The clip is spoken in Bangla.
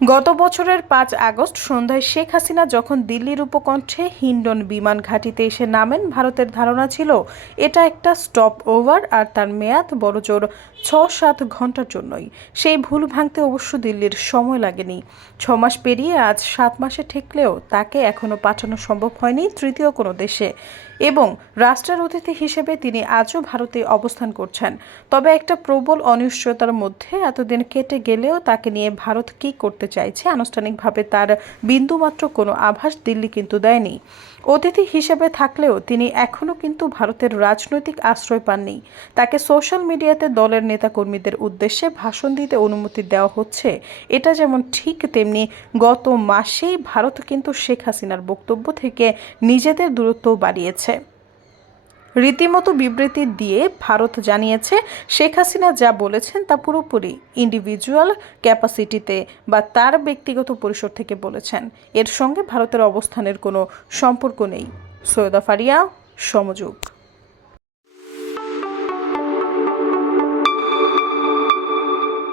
গত বছরের পাঁচ আগস্ট সন্ধ্যায় শেখ হাসিনা যখন দিল্লির উপকণ্ঠে হিন্ডন বিমান ঘাঁটিতে এসে নামেন, ভারতের ধারণা ছিল এটা একটা স্টপ ওভার আর তার মেয়াদ বড়জোর ছ সাত ঘণ্টার জন্যই। সেই ভুল ভাঙতে অবশ্য দিল্লির সময় লাগেনি। ছ মাস পেরিয়ে আজ সাত মাসে ঠেকলেও তাকে এখনও পাঠানো সম্ভব হয়নি তৃতীয় কোনো দেশে এবং রাষ্ট্রের অতিথি হিসেবে তিনি আজও ভারতে অবস্থান করছেন। তবে একটা প্রবল অনিশ্চয়তার মধ্যে এতদিন কেটে গেলেও তাকে নিয়ে ভারত কী করতে চাইছে, আনুষ্ঠানিকভাবে তার বিন্দুমাত্র কোনো আভাস দিল্লি কিন্তু দেয়নি। অতিথি হিসেবে থাকলেও তিনি এখনও কিন্তু ভারতের রাজনৈতিক আশ্রয় পাননি। তাকে সোশ্যাল মিডিয়াতে দলের নেতাকর্মীদের উদ্দেশ্যে ভাষণ দিতে অনুমতি দেওয়া হচ্ছে। এটা যেমন ঠিক, তেমনি গত মাসেই ভারত কিন্তু শেখ হাসিনার বক্তব্য থেকে নিজেদের দূরত্ব বাড়িয়েছে। রীতিমতো বিবৃতি দিয়ে ভারত জানিয়েছে, শেখ হাসিনা যা বলেছেন তা পুরোপুরি ইন্ডিভিজুয়াল ক্যাপাসিটিতে বা তার ব্যক্তিগত পরিসর থেকে বলেছেন। এর সঙ্গে ভারতের অবস্থানের কোনো সম্পর্ক নেই। সৈয়দা ফারিয়া, সমযোগ।